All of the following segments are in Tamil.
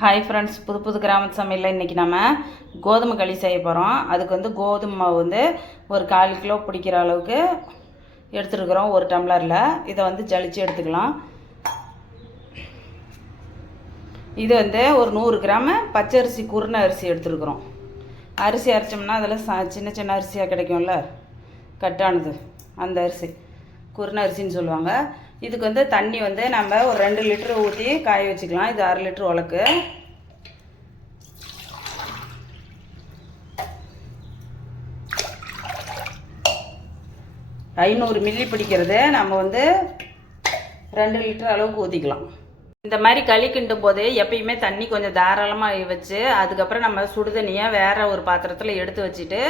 ஹாய் ஃப்ரெண்ட்ஸ் புது புது கிராம சமையலில் இன்றைக்கி நம்ம கோதுமை களி செய்ய போகிறோம் அதுக்கு வந்து கோதுமை மாவு வந்து ஒரு கால் கிலோ பிடிக்கிற அளவுக்கு எடுத்துருக்குறோம் ஒரு டம்ளரில். இதை வந்து ஜலிச்சு எடுத்துக்கலாம். இது வந்து ஒரு நூறு கிராம பச்சரிசி குருணை அரிசி எடுத்துருக்குறோம். அரிசி அரைச்சோம்னா அதில் ச சின்ன சின்ன அரிசியாக கிடைக்கும்ல. கட்டானது. அந்த அரிசி. குருணை அரிசின்னு சொல்லுவாங்க. இதுக்கு வந்து தண்ணி வந்து நம்ம ஒரு ரெண்டு லிட்டர் ஊற்றி காய வச்சுக்கலாம். இது அரை லிட்டர் உலக்கு. ஐநூறு மில்லி பிடிக்கிறது. நம்ம வந்து ரெண்டு லிட்டர் அளவுக்கு ஊற்றிக்கலாம் இந்த மாதிரி களி கிண்டும் போது எப்பயுமே தண்ணி கொஞ்சம் தாராளமாக வச்சு அதுக்கப்புறம் நம்ம சுடுதண்ணியை வேறு ஒரு பாத்திரத்தில் எடுத்து வச்சுட்டு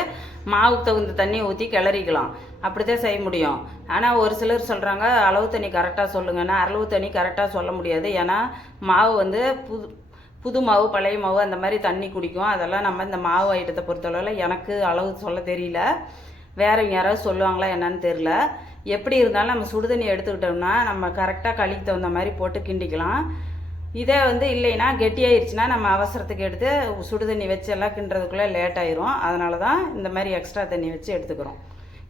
மாவுக்கு தகுந்த தண்ணி ஊற்றி கிளறிக்கலாம். அப்படி தான் செய்ய முடியும். ஆனால் ஒரு சிலர் சொல்கிறாங்க அளவு தண்ணி கரெக்டாக சொல்லுங்கன்னா. அளவு தண்ணி கரெக்டாக சொல்ல முடியாது. ஏன்னா மாவு வந்து புது புது மாவு பழைய மாவு அந்த மாதிரி தண்ணி குடிக்கும். அதெல்லாம் நம்ம இந்த மாவு ஐட்டத்தை பொறுத்தளவில் எனக்கு அளவு சொல்ல தெரியல. வேறவங்க யாராவது சொல்லுவாங்களா என்னன்னு தெரில எப்படி இருந்தாலும் நம்ம சுடுதண்ணி எடுத்துக்கிட்டோம்னா நம்ம கரெக்டாக களிக்கு தகுந்த மாதிரி போட்டு கிண்டிக்கலாம். இதே வந்து இல்லைன்னா கெட்டியாயிருச்சுன்னா நம்ம அவசரத்துக்கு எடுத்து சுடுதண்ணி வச்சு எல்லாம் கிண்டுறதுக்குள்ளே லேட் ஆயிரும். அதனால தான் இந்த மாதிரி எக்ஸ்ட்ரா தண்ணி வச்சு எடுத்துக்கிறோம்.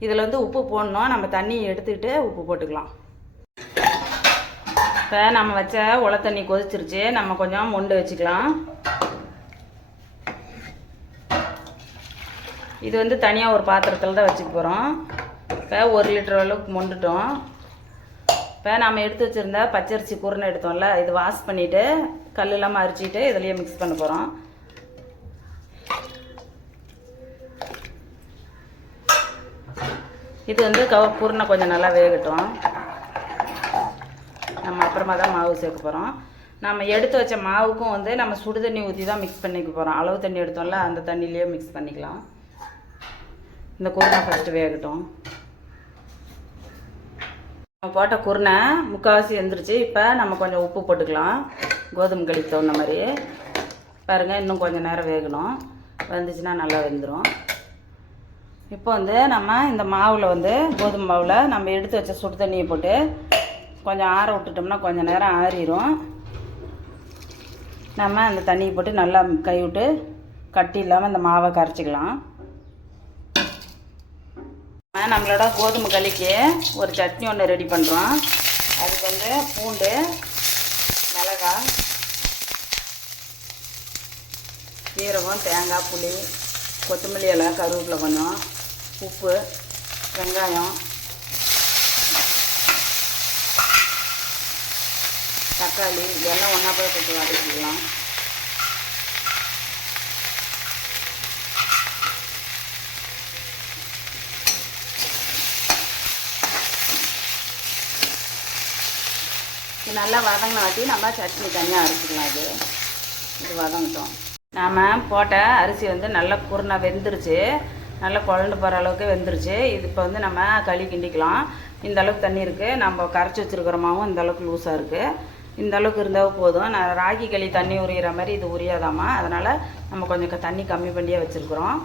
இதில் வந்து உப்பு போடணும். நம்ம தண்ணி எடுத்துக்கிட்டு உப்பு போட்டுக்கலாம். இப்போ நம்ம வச்ச உல தண்ணி கொதிச்சிருச்சு. நம்ம கொஞ்சம் மொண்டு வச்சுக்கலாம். இது வந்து தனியாக ஒரு பாத்திரத்தில் தான் வச்சுக்க போகிறோம். இப்போ ஒரு லிட்டர் அளவுக்கு மொண்டுட்டோம். இப்போ நம்ம எடுத்து வச்சுருந்த பச்சரிசி குருணை எடுத்தோம்ல இது வாஷ் பண்ணிவிட்டு கல் அரிச்சிட்டு இதுலேயே மிக்ஸ் பண்ண போகிறோம். இது வந்து கவ குருணை கொஞ்சம் நல்லா வேகட்டும். நம்ம அப்புறமா தான் மாவு சேர்க்க போகிறோம் நம்ம எடுத்து வச்ச மாவுக்கும் வந்து நம்ம சுடு தண்ணி ஊற்றி தான் மிக்ஸ் பண்ணிக்க போகிறோம் அளவு தண்ணி எடுத்தோம்ல அந்த தண்ணியிலேயே மிக்ஸ் பண்ணிக்கலாம். இந்த குருணை ஃபஸ்ட்டு வேகட்டும். நம்ம போட்ட குருணை முக்கால்வாசி வெந்துருச்சு. இப்போ நம்ம கொஞ்சம் உப்பு போட்டுக்கலாம். கோதுமை களிக்கு தகுந்த மாதிரி. பாருங்கள் இன்னும் கொஞ்சம் நேரம் வேகணும். வந்துச்சுன்னா நல்லா வெந்துடும் இப்போ வந்து நம்ம இந்த மாவில் வந்து கோதுமை மாவில் நம்ம எடுத்து வச்ச சுடு தண்ணியை போட்டு கொஞ்சம் ஆற விட்டுட்டோம்னா கொஞ்சம் நேரம் ஆறிடும் நம்ம அந்த தண்ணியை போட்டு நல்லா கை விட்டு கட்டி இல்லாமல் இந்த மாவை கரைச்சிக்கலாம். நம்ம நம்மளோட கோதுமை களிக்கு ஒரு சட்னி ஒன்று ரெடி பண்ணுறோம் அதுக்கு வந்து பூண்டு மிளகாய் சீரகம் தேங்காய் புளி கொத்தமல்லி இலை கருவேப்பிலை கொஞ்சம். உப்பு வெங்காயம் தக்காளி இதெல்லாம் ஒன்றா போய் போட்டு வதக்கிக்கலாம். இது நல்லா வதங்கினாட்டி நம்ம சட்னி தனியாக அரைச்சிக்கலாம் இது. இது வதங்கிட்டோம். நாம் போட்ட அரிசி வந்து நல்லா குருணை வெந்துருச்சு. நல்லா குழண்டு போகிற அளவுக்கு வெந்துருச்சு. இது இப்போ வந்து நம்ம களி கிண்டிக்கலாம். இந்த அளவுக்கு தண்ணி இருக்குது நம்ம கரைச்சி வச்சுருக்கிற மாவும் இந்த அளவுக்கு லூஸாக இருக்குது இந்த அளவுக்கு இருந்தால் போதும். நான் ராகி களி தண்ணி உரிகிற மாதிரி இது உரியாதாம்மா அதனால் நம்ம கொஞ்சம் க- தண்ணி கம்மி பண்ணியே வச்சுருக்குறோம்.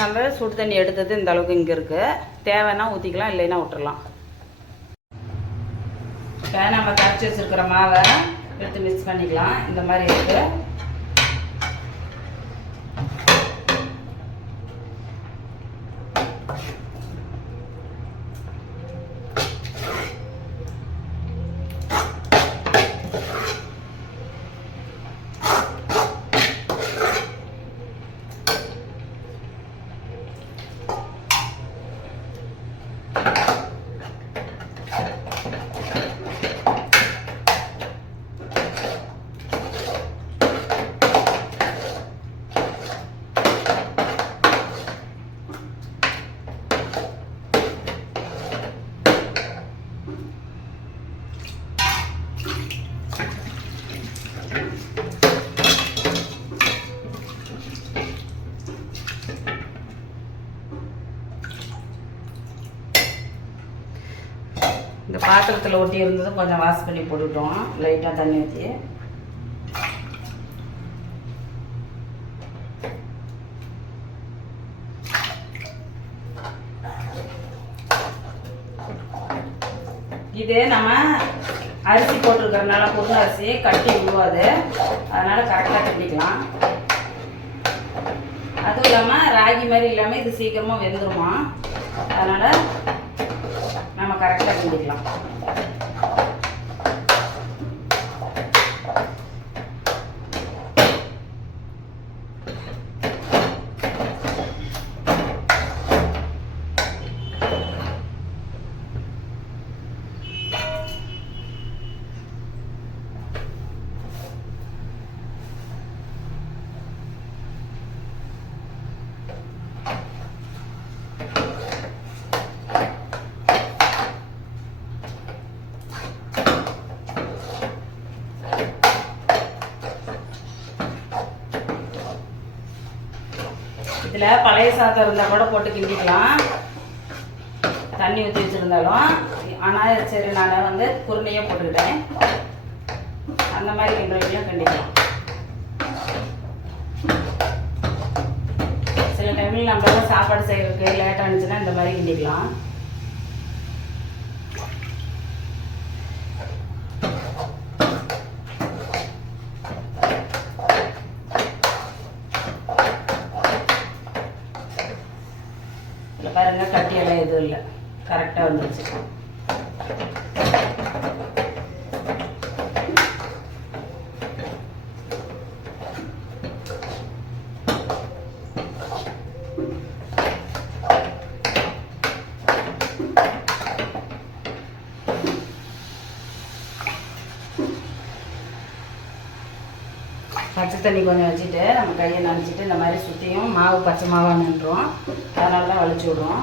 நம்ம சுடு தண்ணி எடுத்தது இந்த அளவுக்கு இங்கே இருக்குது தேவைன்னா ஊற்றிக்கலாம் இல்லைன்னா விட்டுறலாம். இப்போ நம்ம கரைச்சி வச்சுருக்கிற மாவை எடுத்து மிக்ஸ் பண்ணிக்கலாம். இந்த மாதிரி இருக்குது பாத்திரத்தில் ஒட்டி இருந்ததும் கொஞ்சம் வாஷ் பண்ணி போட்டுட்டோம். லைட்டாக தண்ணி ஊற்றி இது நம்ம அரிசி போட்டிருக்கிறதுனால பொருள் அரிசி கட்டி விழுவாது அதனால் கரெக்டாக கட்டிக்கலாம். அதுவும் இல்லாமல் ராகி மாதிரி இல்லாமல் இது சீக்கிரமாக வெந்துருமா. அதனால் கரெக்டாக கிண்டிக்கலாம் இதில் பழைய சாதம் இருந்தால் கூட போட்டு கிண்டிக்கலாம். தண்ணி ஊற்றி வச்சுருந்தாலும் ஆனால் சரி நான் வந்து குருணையே போட்டுக்கிட்டேன். அந்த மாதிரி கிண்டுறவையும் கிண்டிக்கலாம். சில டைமில் நம்மளால சாப்பாடு செய்யறதுக்கு லேட் ஆனிச்சுன்னா இந்த மாதிரி கிண்டிக்கலாம் இதில் பாருங்க கட்டியெல்லாம் எதுவும் இல்லை கரெக்டாக பச்சை தண்ணி கொஞ்சம் வச்சுட்டு நம்ம கையை நினச்சிட்டு இந்த மாதிரி சுற்றியும் மாவு பச்சை மாவாக நின்றுடும் அதனால தான் வலிச்சு விடுவோம்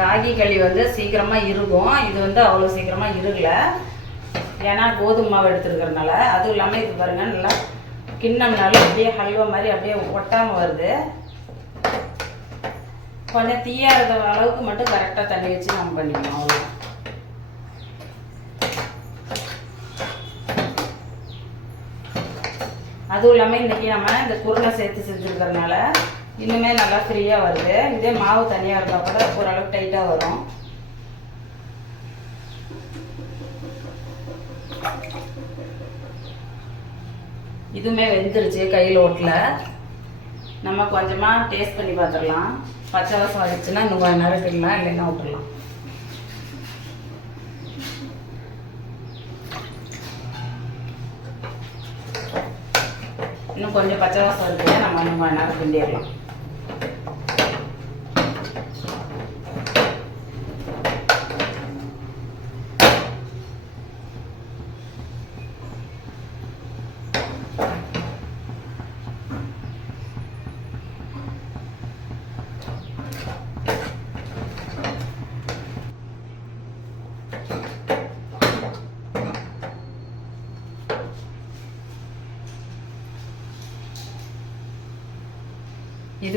ராகி களி வந்து சீக்கிரமாக இருக்கும். இது வந்து அவ்வளோ சீக்கிரமாக இருகல. ஏன்னா கோதுமை மாவு எடுத்துருக்கறனால அதுவும் இல்லாமல் இது பாருங்க நல்லா கிண்ணம்னால அப்படியே ஹல்வா மாதிரி அப்படியே ஒட்டாமல் வருது. கொஞ்சம் தீயாத அளவுக்கு மட்டும் கரெக்டாக தண்ணி வச்சு நம்ம பண்ணிக்கணும் அவ்வளோ அதுவும் இல்லாமல் இன்றைக்கி நம்ம இந்த குருணை சேர்த்து செஞ்சுருக்கறனால இன்னுமே நல்லா ஃப்ரீயாக வருது. இதே மாவு தனியாக இருந்தால் கூட ஓரளவுக்கு டைட்டாக வரும். இதுவுமே வெந்துருச்சு கையில் ஓட்டல. நம்ம கொஞ்சமாக டேஸ்ட் பண்ணி பார்த்துடலாம். பச்சை வாசம் ஆயிடுச்சுன்னா இன்னும் கொஞ்சம் நேரம் இல்லைன்னா விட்டுடலாம். இன்னும் கொஞ்சம் பச்சை வாசம் இருக்கு நம்ம இன்னும் கொஞ்ச நேரம் கிண்டிடலாம்.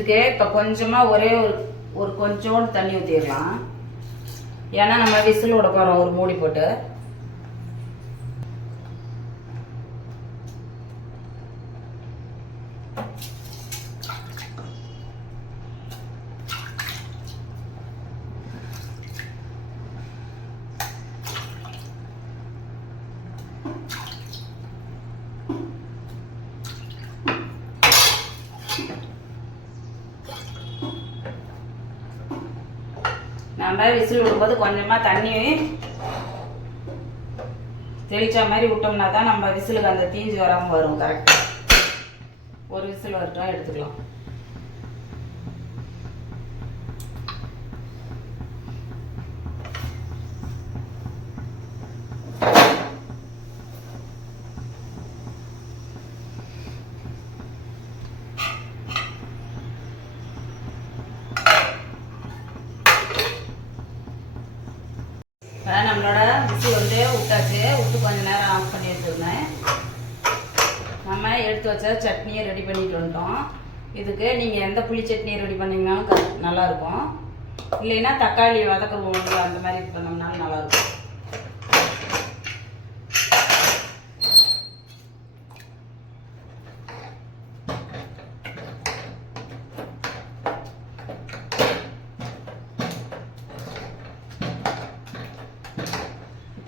இதுக்கு இப்போ கொஞ்சமாக ஒரே ஒரு ஒரு கொஞ்சோண்டு தண்ணி ஊற்றிடலாம் ஏன்னா நம்ம விசில் விட போகிறோம் ஒரு மூடி போட்டு. நம்ம விசில் விடும்போது கொஞ்சமாக தண்ணி தெளிச்ச மாதிரி விட்டோம்னா தான் நம்ம விசிலுக்கு அந்த தீஞ்சு வராமல் வரும் கரெக்டாக ஒரு விசில் வரட்டும் எடுத்துக்கலாம். நம்மளோட வந்து விட்டாச்சு விட்டு கொஞ்ச நேரம் ஆஃப் பண்ணி வச்சுருந்தேன் நம்ம எடுத்து வச்ச சட்னியை ரெடி பண்ணிட்டு வந்துட்டோம். இதுக்கு நீங்கள் எந்த புளி சட்னியை ரெடி பண்ணீங்கனாலும் க- நல்லாயிருக்கும் இல்லைன்னா தக்காளி வதக்குவோம் அந்த மாதிரி பண்ணோம்னாலும் நல்லாயிருக்கும்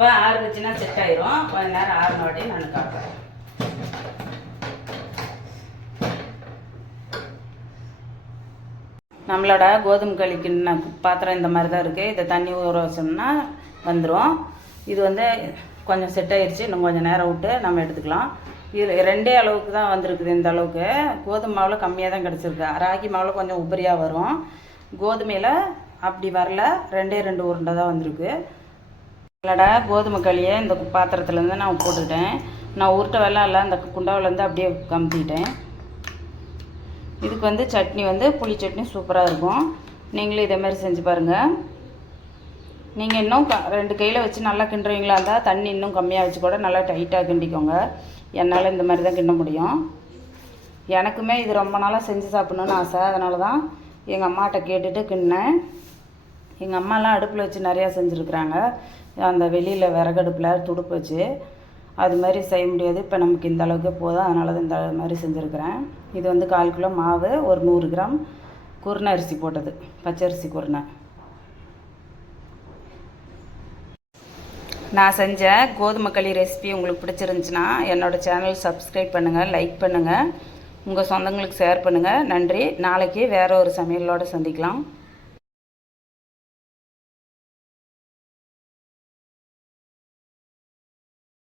இப்போ ஆறுச்சுன்னா செட் ஆயிரும். கொஞ்ச நேரம் ஆறுன நான் காப்பேன் நம்மளோட கோதுமை களி பாத்திரம் இந்த மாதிரி தான் இருக்குது இதை தண்ணி ஊற வச்சோம்னா வந்துடும் இது வந்து கொஞ்சம் செட் ஆயிடுச்சு இன்னும் கொஞ்சம் நேரம் விட்டு நம்ம எடுத்துக்கலாம். இதில் ரெண்டே அளவுக்கு தான் வந்திருக்குது இந்த அளவுக்கு. கோதுமை மாவில் கம்மியாக தான் கிடச்சிருக்கு. ராகி மாவில் கொஞ்சம் உபரியாக வரும். கோதுமையில் அப்படி வரல. ரெண்டே ரெண்டு உருண்டை தான் வந்திருக்கு. இல்லைடா கோதுமை களியை இந்த பாத்திரத்துலேருந்து நான் போட்டுக்கிட்டேன். நான் உருட்டை வெள்ளம் இல்லை அந்த குண்டாவிலேருந்து அப்படியே கமுத்திட்டேன் இதுக்கு வந்து சட்னி வந்து புளி சட்னி சூப்பராக இருக்கும். நீங்களும் இதே மாதிரி செஞ்சு பாருங்கள் நீங்கள் இன்னும் க ரெண்டு கையில் வச்சு நல்லா கிண்டுறீங்களா இருந்தால் தண்ணி இன்னும் கம்மியாக வச்சு கூட நல்லா டைட்டாக கிண்டிக்கோங்க. என்னால் இந்த மாதிரி தான் கிண்ட முடியும். எனக்குமே இது ரொம்ப நாளாக செஞ்சு சாப்பிட்ணுன்னு ஆசை. அதனால தான் எங்கள் அம்மாட்ட கேட்டுட்டு கிண்ணேன். எங்கள் அம்மாலாம் அடுப்பில் வச்சு நிறையா செஞ்சுருக்குறாங்க. அந்த வெளியில் விறகடுப்பில் துடுப்பு வச்சு அது மாதிரி செய்ய முடியாது. இப்போ நமக்கு இந்த அளவுக்கு போதும். அதனால தான் இந்த மாதிரி செஞ்சுருக்கிறேன். இது வந்து கால் கிலோ மாவு ஒரு நூறு கிராம் குருணை அரிசி போட்டது. பச்சரிசி குருணை. நான் செஞ்ச கோதுமை களி ரெசிபி உங்களுக்கு பிடிச்சிருந்துச்சுன்னா என்னோடய சேனல் சப்ஸ்கிரைப் பண்ணுங்கள் லைக் பண்ணுங்கள் உங்கள் சொந்தங்களுக்கு ஷேர் பண்ணுங்கள் நன்றி. நாளைக்கு வேறு ஒரு சமையலோடு சந்திக்கலாம்.